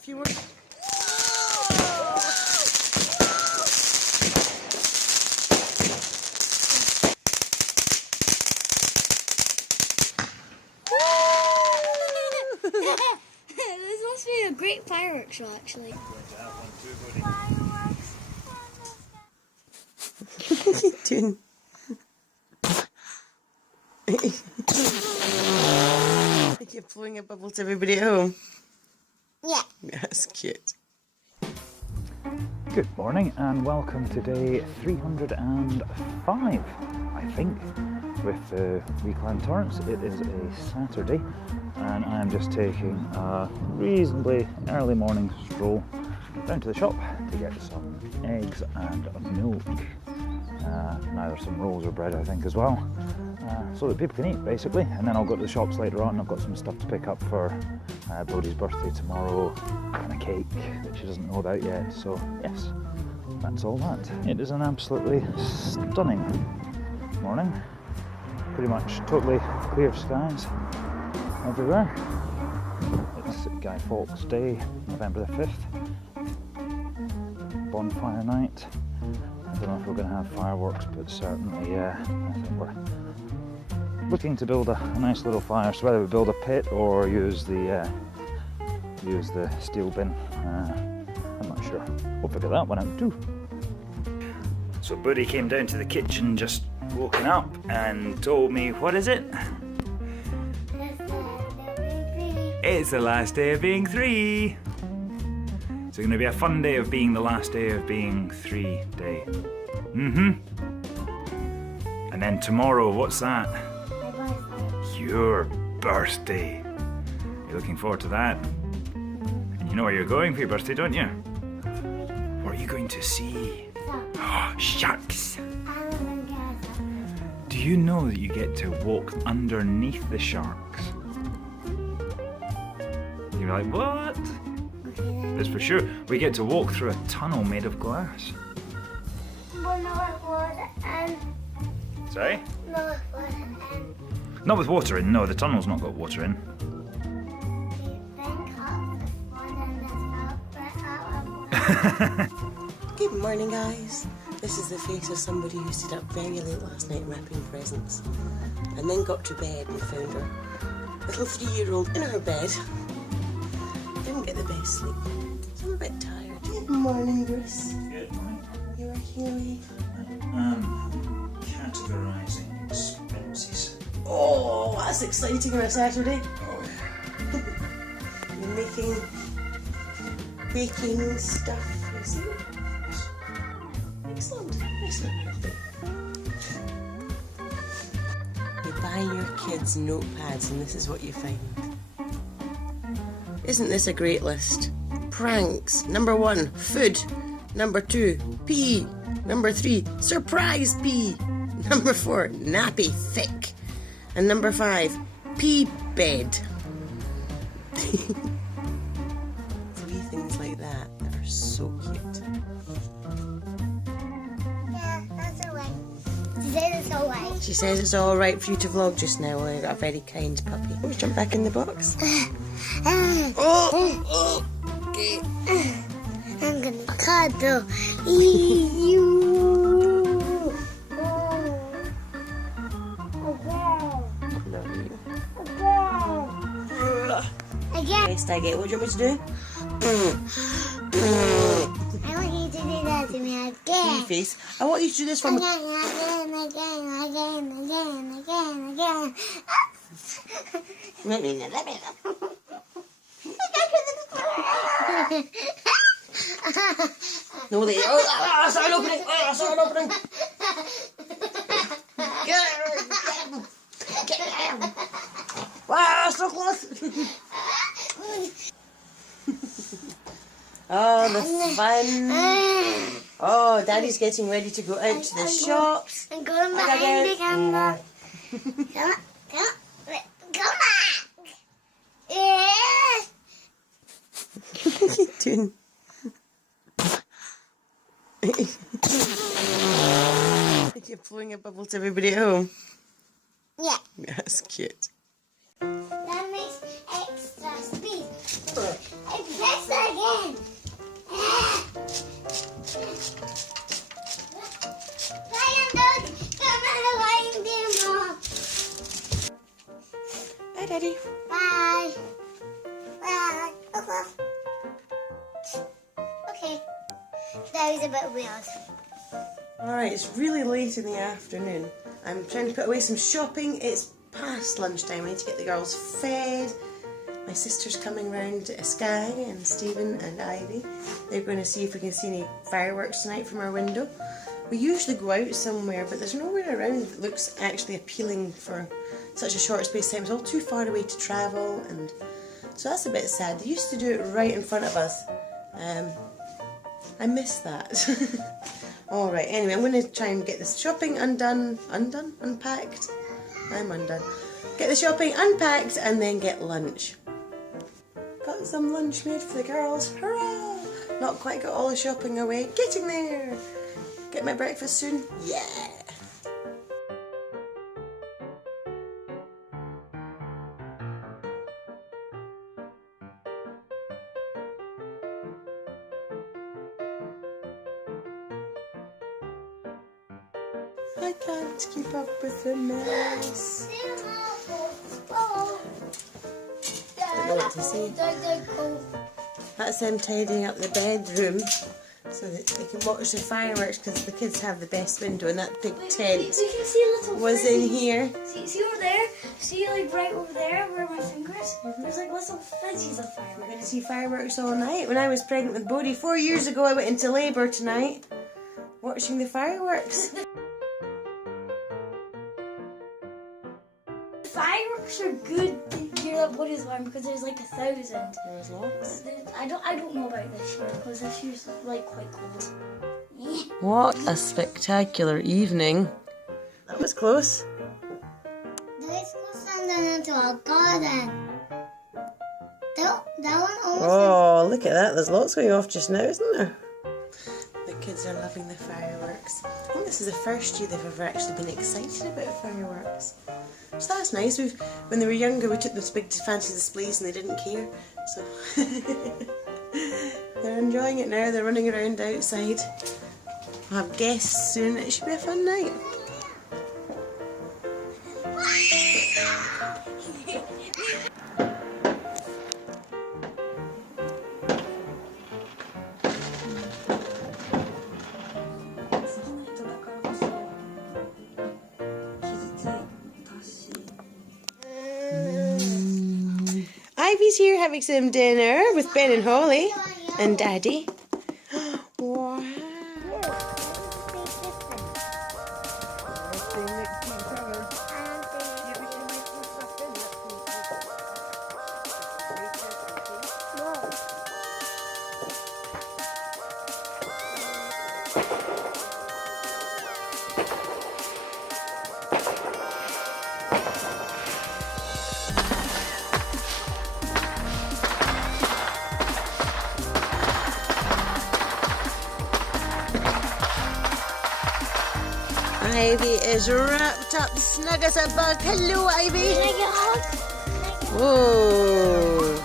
few more. This must be a great fireworks show, actually. What are you doing? You're blowing a bubble to everybody at home? Yeah. That's cute. Good morning and welcome to day 305, I think, with the Wee Clan Torrance. It is a Saturday and I'm just taking a reasonably early morning stroll down to the shop to get some eggs and milk. Either some rolls or bread, I think, as well, so that people can eat, basically. And then I'll go to the shops later on. I've got some stuff to pick up for Bodhi's birthday tomorrow and a cake that she doesn't know about yet. So yes, that's all that. It is an absolutely stunning morning. Pretty much totally clear skies everywhere. It's Guy Fawkes Day, November the 5th. Bonfire night. I don't know if we're going to have fireworks, but certainly, I think we're looking to build a nice little fire. So whether we build a pit or use the steel bin, I'm not sure. We'll figure that one out too. So Bodhi came down to the kitchen, just woken up, and told me, what is it? It's the last day of being 3. It's going to be a fun day of being the last day of being 3 day. And then tomorrow, what's that? Your birthday. You're looking forward to that? And you know where you're going for your birthday, don't you? What are you going to see? Oh, sharks! Do you know that you get to walk underneath the sharks? You're like, what? That's for sure. We get to walk through a tunnel made of glass. Sorry? Not with water in, no, the tunnel's not got water in. Good morning, guys. This is the face of somebody who stayed up very late last night wrapping presents and then got to bed and found her little 3-year-old in her bed. Didn't get the best sleep. So I'm a bit tired. Good morning, Bruce. Good morning. You working away? Categorising expenses. Oh, that's exciting on a Saturday. Oh, You're making baking stuff, is it? Excellent. Excellent. You buy your kids notepads and this is what you find. Isn't this a great list? Pranks. Number 1, food. Number 2, pee. Number 3, surprise pee. Number 4, nappy thick. And number 5, pee bed. 3 things like that are so cute. Yeah, that's alright. She says it's alright. She says it's alright for you to vlog just now. Well, you've got a very kind puppy. Let's jump back in the box. Oh! Okay. I'm gonna cuddle you. Again. Best I get. What do you want me to do? I want you to do that to me again. Face. I want you to do this for me. Again. Let me know. No, they. Oh, I saw it opening. Oh, I saw it opening. Get him. Wow, so close. Oh, the fun. Oh, Daddy's getting ready to go out to the shops. I'm going behind the camera. Come back. Yeah. What are you doing? You're blowing a bubble to everybody at home? Yeah. That's cute. That makes extra speed. I press again. those a bit weird. Alright, it's really late in the afternoon. I'm trying to put away some shopping. It's past lunchtime. I need to get the girls fed. My sister's coming round, Sky and Stephen and Ivy. They're going to see if we can see any fireworks tonight from our window. We usually go out somewhere, but there's nowhere around that looks actually appealing for such a short space of time. It's all too far away to travel, and so that's a bit sad. They used to do it right in front of us. I miss that. Alright, anyway, I'm going to try and get this shopping unpacked. I'm undone. Get the shopping unpacked and then get lunch. Got some lunch made for the girls. Hurrah! Not quite got all the shopping away. Getting there! Get my breakfast soon? Yeah! I can't keep up with the mess. Don't know what to say. That's them tidying up the bedroom so that they can watch the fireworks, because the kids have the best window, and that big tent We can see little was in here. See over there? See like right over there where my finger is? There's like little fizzies of We're fireworks. going to see fireworks all night. When I was pregnant with Bodhi 4 years ago, I went into labour tonight watching the fireworks. Fireworks are good to hear that Bodhi's one because there's like 1,000. There was lots. I don't know about this year because this year's like quite cold. What a spectacular evening. That was close. Let's go stand into our garden. That one almost. Oh, look at that. There's lots going off just now, isn't there? The kids are loving the fireworks. I think this is the first year they've ever actually been excited about fireworks. So that's nice. When they were younger, we took those big fancy displays and they didn't care. So they're enjoying it now. They're running around outside. We'll have guests soon. It should be a fun night. Ivy's here having some dinner with Ben and Holly and Daddy. Wow. Ivy is wrapped up snug as a bug. Hello, Ivy. Can I get a hug? Whoa.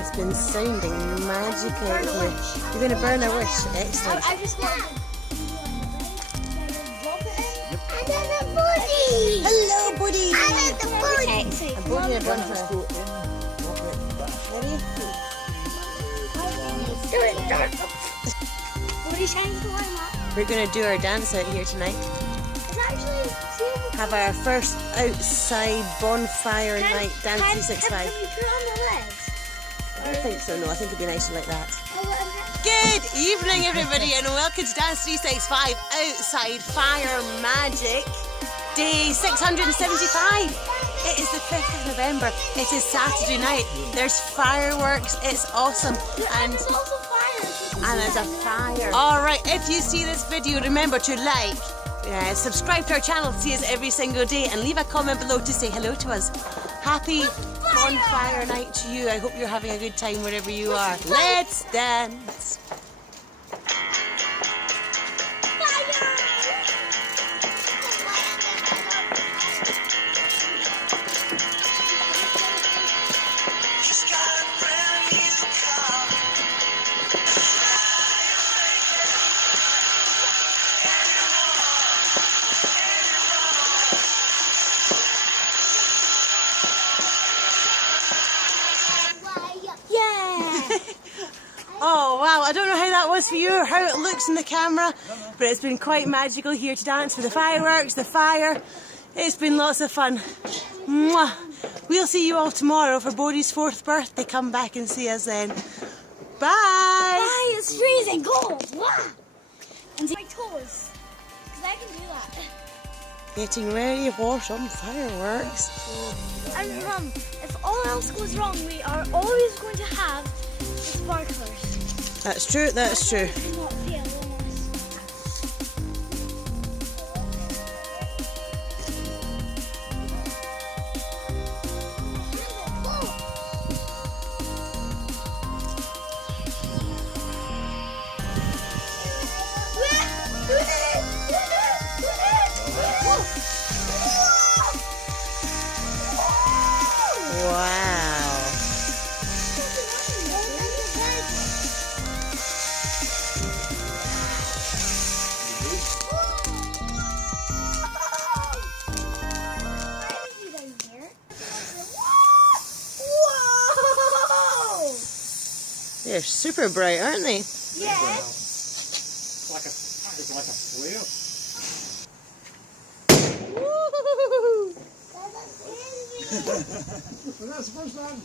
It's been sounding magic out here. You're going to burn a wish. Excellent. I just want to drop it in. And then the Bodhi. Hello, Bodhi. And then the Bodhi. A Bodhi and a Bonfire. Ready? Do it, Bodhi shines the light up. We're going to do our dance out here tonight. It's actually Have our first outside bonfire night dance 365. Can you put it on the legs? I don't think so, no. I think it'd be nicer like that. Good evening, everybody, and welcome to Dance 365 Outside Fire Magic, day 675. It is the 5th of November. It is Saturday night. There's fireworks. It's awesome. And there's a fire. Alright, if you see this video, remember to like, subscribe to our channel to see us every single day, and leave a comment below to say hello to us. Happy bonfire night to you. I hope you're having a good time wherever you are. Let's dance. Oh wow, I don't know how that was for you or how it looks in the camera, but it's been quite magical here to dance with the fireworks, the fire. It's been lots of fun. Mwah. We'll see you all tomorrow for Bodhi's 4th birthday. Come back and see us then. Bye! Bye, it's freezing cold! Wow. And my toes, because I can do that. Getting ready for some fireworks. And if all else goes wrong, we are always going to have the sparklers. That's true, that's true. Not fail, almost. Wow. They're super bright, aren't they? Yes. It's like a flare. Woo! That's the first time.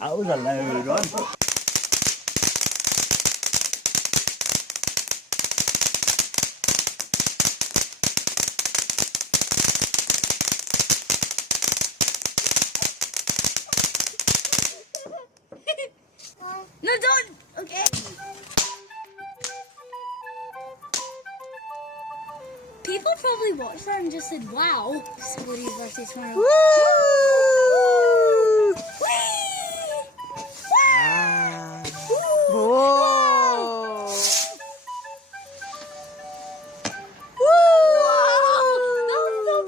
That was a loud one. No, don't. Okay. People probably watched that and just said, "Wow, somebody's birthday tomorrow." Woo! Whee! Wow. Whoa!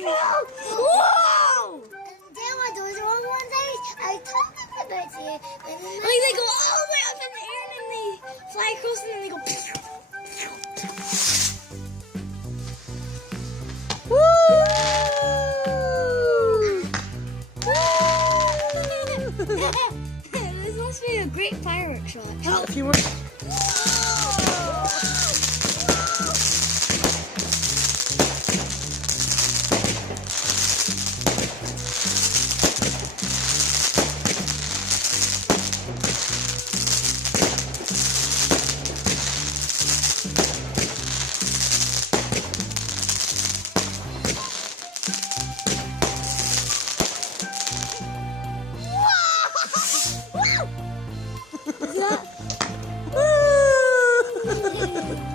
That was so cool! Whoa! And then when those wrong ones I talked about it. And then Like they go all the way up in the air and then they fly across and then they go. This must be a great fireworks shot. Well, if you were...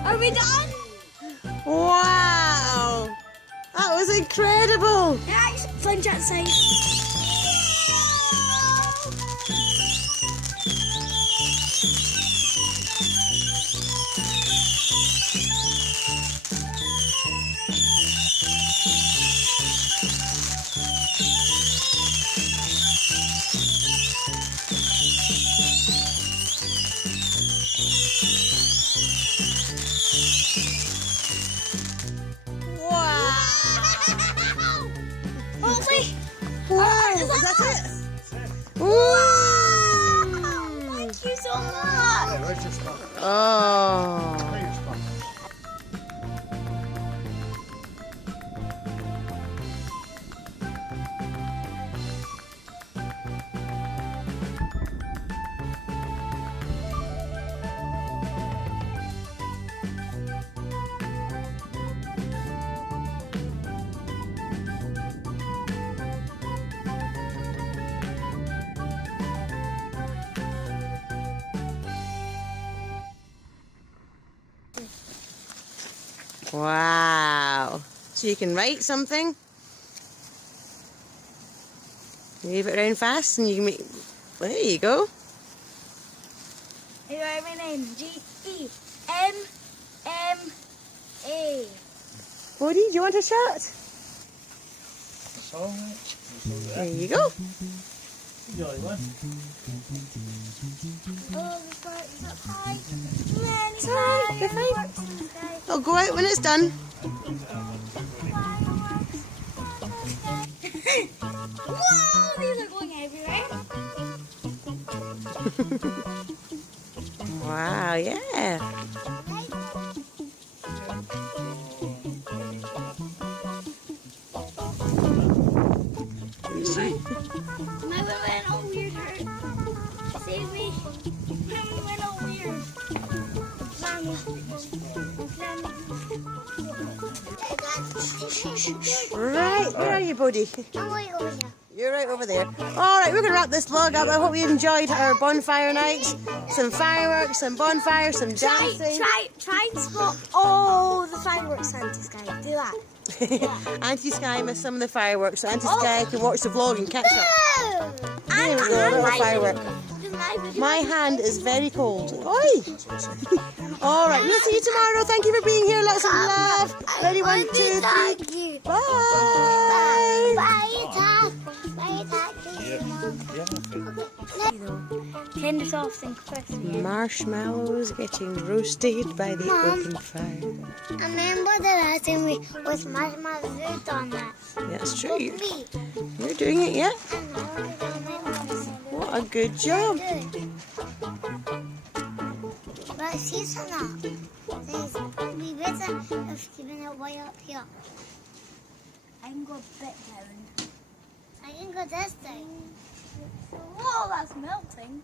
Are we done? Wow! That was incredible! Next, flinch outside. Hopefully. Wow! Is Is that that it? Wow! Thank you so much. Oh. Wow. So you can write something, wave it around fast and you can make... Well, there you go. You write my name. G-E-M-M-A. Bodhi, do you want a shot? There you go. Oh, the birds up high. Many It's alright, you're fine. fireworks in the sky. I'll go out when it's done. Whoa, these are going everywhere. Wow, yeah. You see? My one went all weird. Save me. My one went all weird. Mommy. Right, where are you, Bodhi? I'm way over here. You're right over there. Alright, we're going to wrap this vlog up. I hope you enjoyed our bonfire nights. Some fireworks, some bonfires, some dancing. Try and spot all the fireworks, Santa Sky. Do that. Auntie Sky missed some of the fireworks, so Auntie Sky can watch the vlog and catch up. There we go, a little firework. My hand is very cold. Oi! Alright, we'll see you tomorrow. Thank you for being here. Lots of love. Ready, 1, 2, 3. Bye! Bye, Dad. Bye, Dad. Tender, soft and crispy. Marshmallows getting roasted by the open fire. I remember the last time we was marshmallows on that. That's true. Me. You're doing it, yeah? I know. What a good job. But see, Sana, we better have given it way up here. I can go a bit down. I can go this way. Whoa, that's melting.